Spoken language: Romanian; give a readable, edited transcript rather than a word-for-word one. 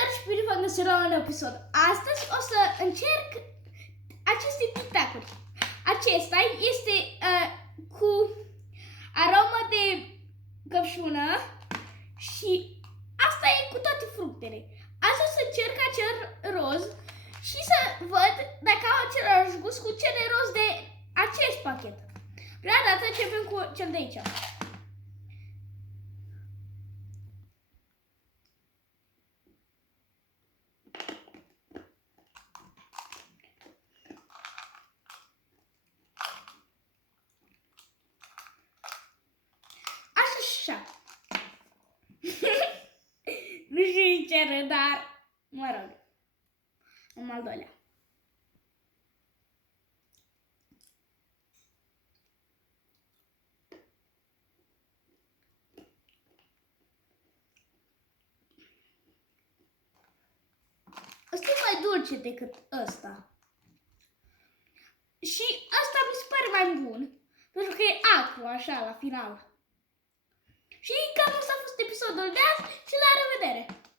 Salutare și bine v-am găsit la un episod. Astăzi o să încerc aceste tic-tacuri. Acesta este cu aromă de căpșună și asta e cu toate fructele. Asta o să încerc acel roz și să văd dacă au același gust cu cele roz de acest pachet. Prima dată începem cu cel de aici. Așa. Nu știu ce, dar mă rog. Am al doilea. Ăsta e mai dulce decât ăsta. Și ăsta mi se pare mai bun. Pentru că e acru, așa, la final. Și cam asta a fost episodul de azi și la revedere!